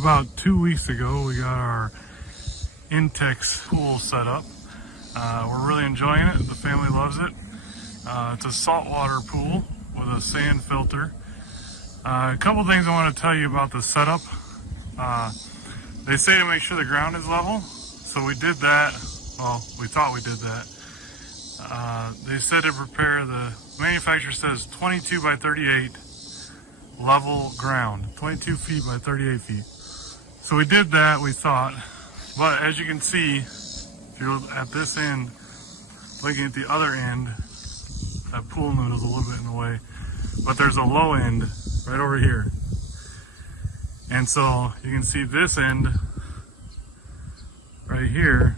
About 2 weeks ago, we got our Intex pool set up. We're really enjoying it. The family loves it. It's a saltwater pool with a sand filter. A couple things I want to tell you about the setup. They say to make sure the ground is level, so we did that. Well, we thought we did that. They said to prepare, the manufacturer says 22 by 38 level ground, 22 feet by 38 feet. So we did that, we thought, but as you can see, if you're at this end, looking at the other end, that pool noodle's a little bit in the way, but there's a low end right over here. And so you can see this end right here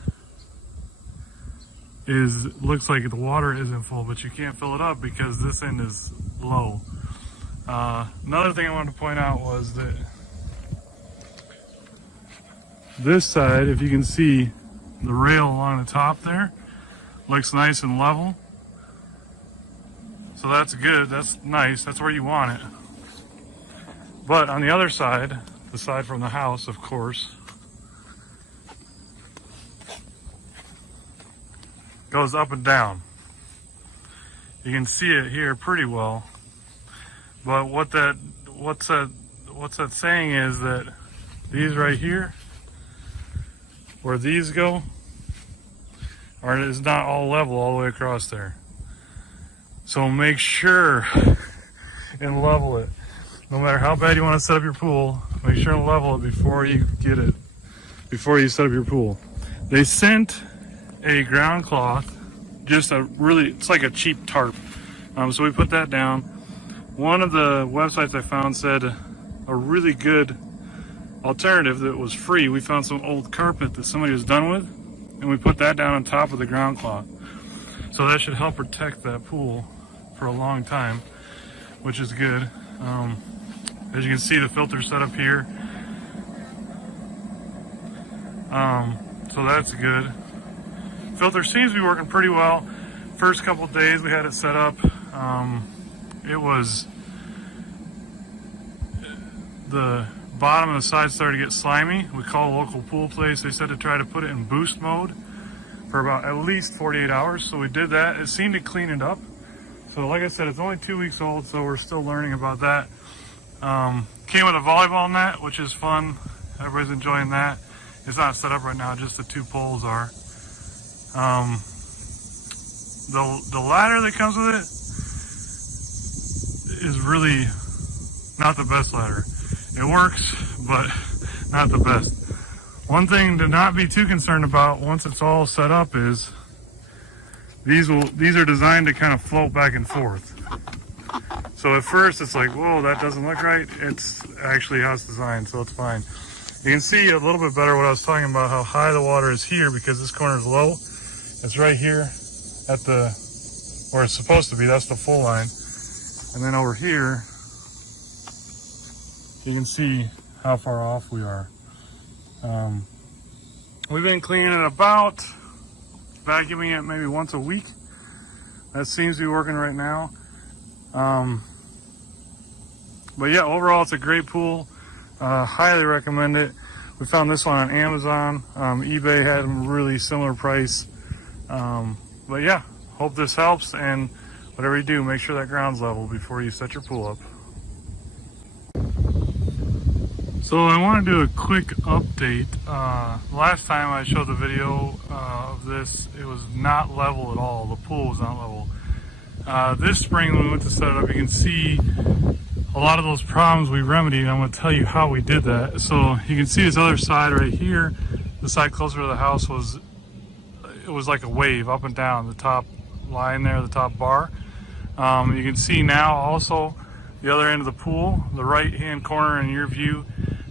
looks like the water isn't full, but you can't fill it up because this end is low. Another thing I wanted to point out was that this side, if you can see the rail along the top there, looks nice and level. So that's good, that's nice, that's where you want it. But on the other side, the side from the house, of course, goes up and down. You can see it here pretty well. But what's that saying is that these right here, where these go, is not all level all the way across there. So make sure and level it. No matter how bad you want to set up your pool, make sure and level it before you set up your pool. They sent a ground cloth, it's like a cheap tarp. So we put that down. One of the websites I found said a really good alternative that was free. We found some old carpet that somebody was done with, and we put that down on top of the ground cloth. So that should help protect that pool for a long time, which is good. As you can see, the filter's set up here. So that's good. Filter seems to be working pretty well. First couple days we had it set up. The bottom of the side started to get slimy. We called a local pool place. They said to try to put it in boost mode for about at least 48 hours. So we did that. It seemed to clean it up. So like I said, it's only 2 weeks old, so we're still learning about that. Came with a volleyball net, which is fun. Everybody's enjoying that. It's not set up right now, just the two poles are. The ladder that comes with it is really not the best ladder. It works, but not the best. One thing to not be too concerned about once it's all set up is these are designed to kind of float back and forth. So at first it's like, whoa, that doesn't look right. It's actually how it's designed, so it's fine. You can see a little bit better what I was talking about, how high the water is here because this corner is low. It's right here at where it's supposed to be. That's the full line. And then over here, you can see how far off we are. We've been cleaning it vacuuming it maybe once a week. That seems to be working right now. But yeah, overall it's a great pool. Highly recommend it. We found this one on Amazon. eBay had a really similar price. But yeah, hope this helps, and whatever you do, make sure that ground's level before you set your pool up. So I want to do a quick update. Last time I showed the video of this, it was not level at all. The pool was not level. This spring when we went to set it up, you can see a lot of those problems we remedied. I'm going to tell you how we did that. So you can see this other side right here, the side closer to the house was like a wave up and down the top line there, the top bar. You can see now also the other end of the pool, the right hand corner in your view,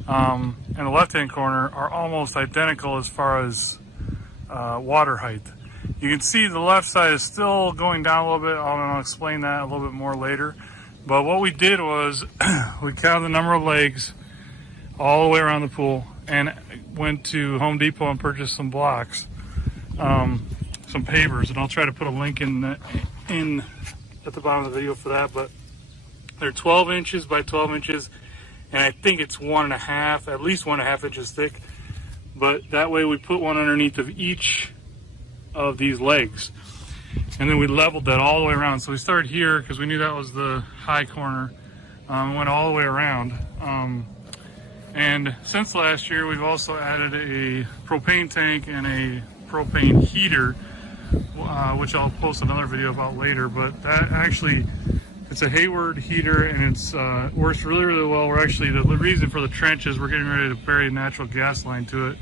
and the left hand corner are almost identical as far as water height. You can see the left side is still going down a little bit. I'll explain that a little bit more later. But what we did was we counted the number of legs all the way around the pool and went to Home Depot and purchased some blocks, some pavers, and I'll try to put a link in at the bottom of the video for that. But they're 12 inches by 12 inches and I think it's 1.5, at least 1.5 inches thick. But that way we put one underneath of each of these legs, and then we leveled that all the way around. So we started here because we knew that was the high corner, went all the way around. And since last year, we've also added a propane tank and a propane heater, which I'll post another video about later. But that actually, it's a Hayward heater, and it's works really, really well. We're actually, the reason for the trench is we're getting ready to bury a natural gas line to it,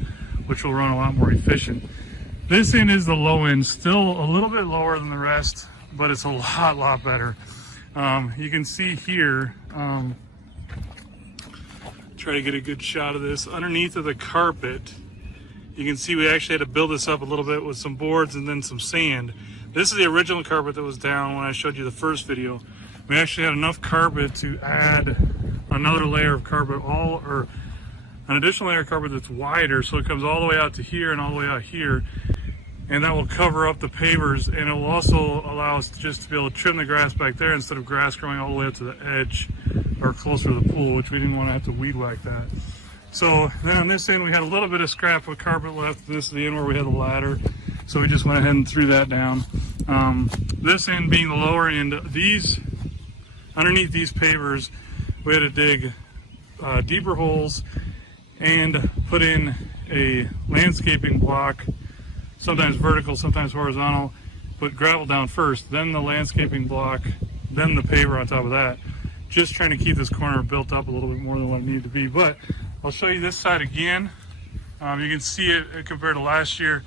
which will run a lot more efficient. This end is the low end, still a little bit lower than the rest, but it's a lot better. You can see here, try to get a good shot of this. Underneath of the carpet, you can see we actually had to build this up a little bit with some boards and then some sand. This is the original carpet that was down when I showed you the first video. We actually had enough carpet to add another layer of carpet, or an additional layer of carpet that's wider, so it comes all the way out to here and all the way out here. And that will cover up the pavers, and it will also allow us just to be able to trim the grass back there instead of grass growing all the way up to the edge or closer to the pool, which we didn't want to have to weed whack that. So then on this end, we had a little bit of scrap of carpet left. This is the end where we had the ladder, so we just went ahead and threw that down. This end being the lower end, underneath these pavers, we had to dig deeper holes and put in a landscaping block, sometimes vertical, sometimes horizontal. Put gravel down first, then the landscaping block, then the paver on top of that. Just trying to keep this corner built up a little bit more than what it needed to be. But I'll show you this side again. You can see it compared to last year,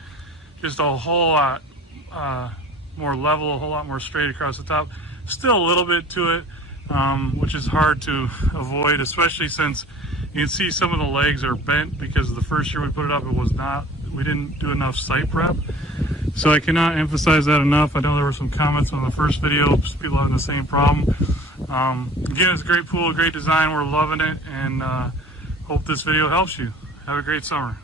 just a whole lot more level, a whole lot more straight across the top. Still a little bit to it, which is hard to avoid, especially since you can see some of the legs are bent because the first year we put it up, we didn't do enough site prep. So I cannot emphasize that enough. I know there were some comments on the first video, people having the same problem. Again, it's a great pool, great design. We're loving it, and hope this video helps you. Have a great summer.